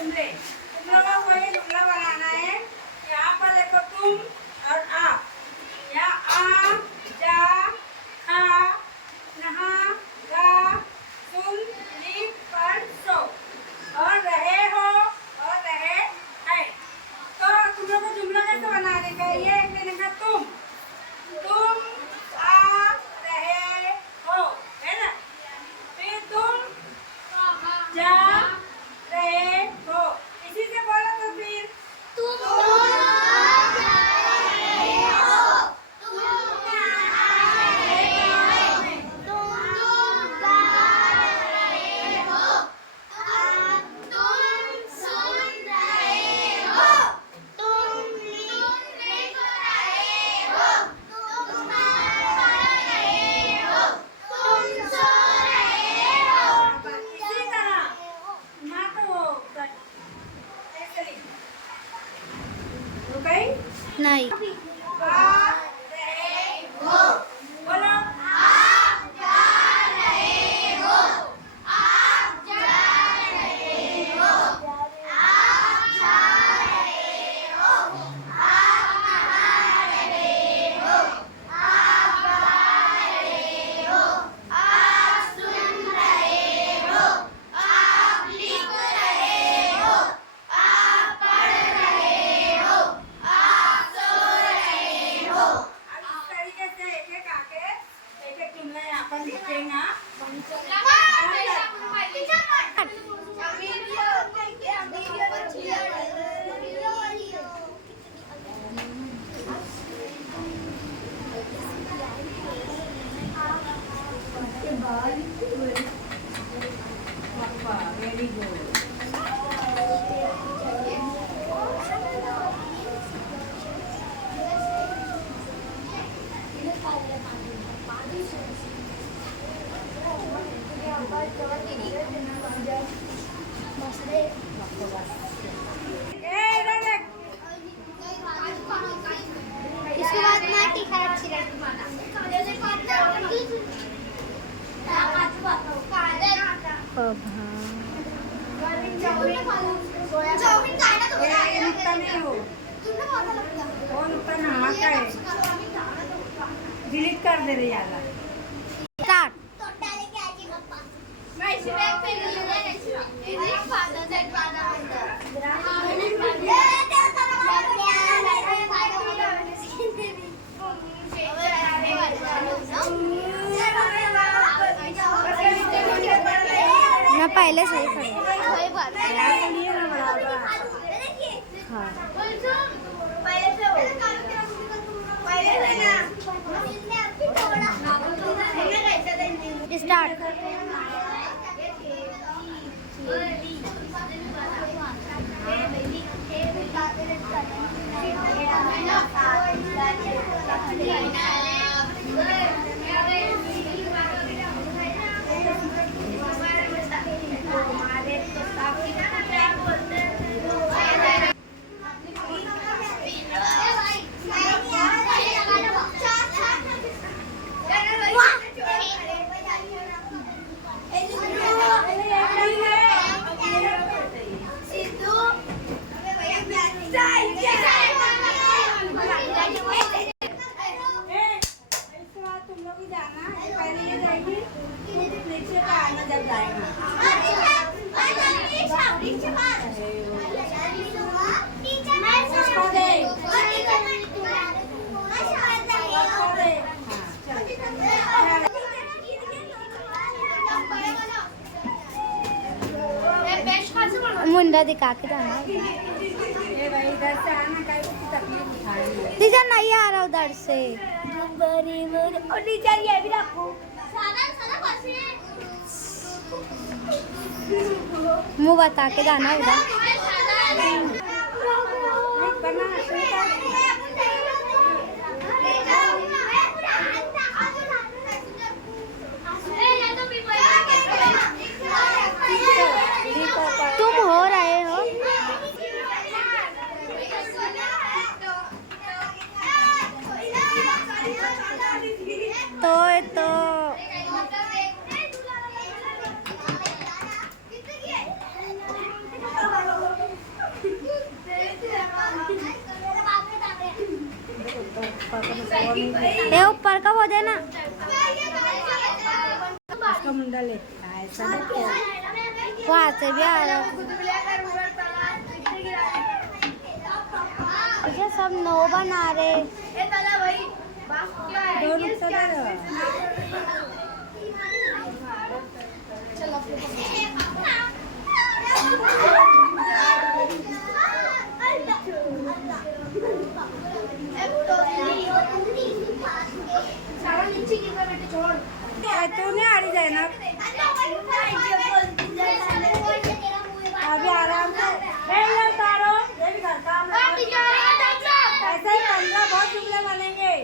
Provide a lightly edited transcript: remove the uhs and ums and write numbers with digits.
जुमले। तुम लोगों को ये जुमला बनाना है। यहाँ पर देखो तुम और आप। यहाँ आ, जा, खा, नहा, गा, सुन, लिख, पढ़, सो और रहे हो और रहे हैं। तो तुम लोग को जुमला कैसे बनाने का? ये एक लेने का तुम आ रहे हो, है ना? फिर तुम जा रहे हो, इसी से बोलो। तो फिर तुम आ जा रहे हो, तुम आ रहे हो, तुम गा रहे हो, तुम सुन रहे हो, तुम लिख रहे हो, तुम पढ़ रहे हो, तुम सो रहे हो। इसी तरह ना तो ऐसे लिख। रुक गई? नहीं। आ रहे हो, बोलो। आप जा रहे हो, आप जा रहे हो, आप जा रहे हो, आप नहा रहे हो, आप गा रहे हो, आप सुन रहे हो, आप लिख रहे हो, आप पढ़ रहे हो, आप सो रहे हो। अब इस तरीके से एक एक आके एक एक जुमला यहाँ पर लिखेगा। Very good. इसके बाद माटी खराब डिलीट कर दे रही यार। स्टार्ट। मैं पहले से ही पढ़ी। हाँ। स्टार्ट। तुम लोग ही जाना है, पहले ये जाएगी, नीचे का आना जब जाएगा। मुंडा दिखा के जाना। इधर से आना, कहीं की तकलीफ उठा रही है। टीचर नहीं आ रहा उधर से। और टीचर ये भी रखो। मुँह बता के जाना उधर। तुम हो रहे हो। तो ऊपर का तो और नहीं ये ऊपर का वो देना। उसका मुंडा ले ऐसा वहाँ से भी आ रहा। ये सब नो बना रहे। दोनों सदर तू नहीं आ रही जाए ना अभी आराम से तारो ये भी घर काम ऐसे ही 15 बहुत जुमले बनेंगे।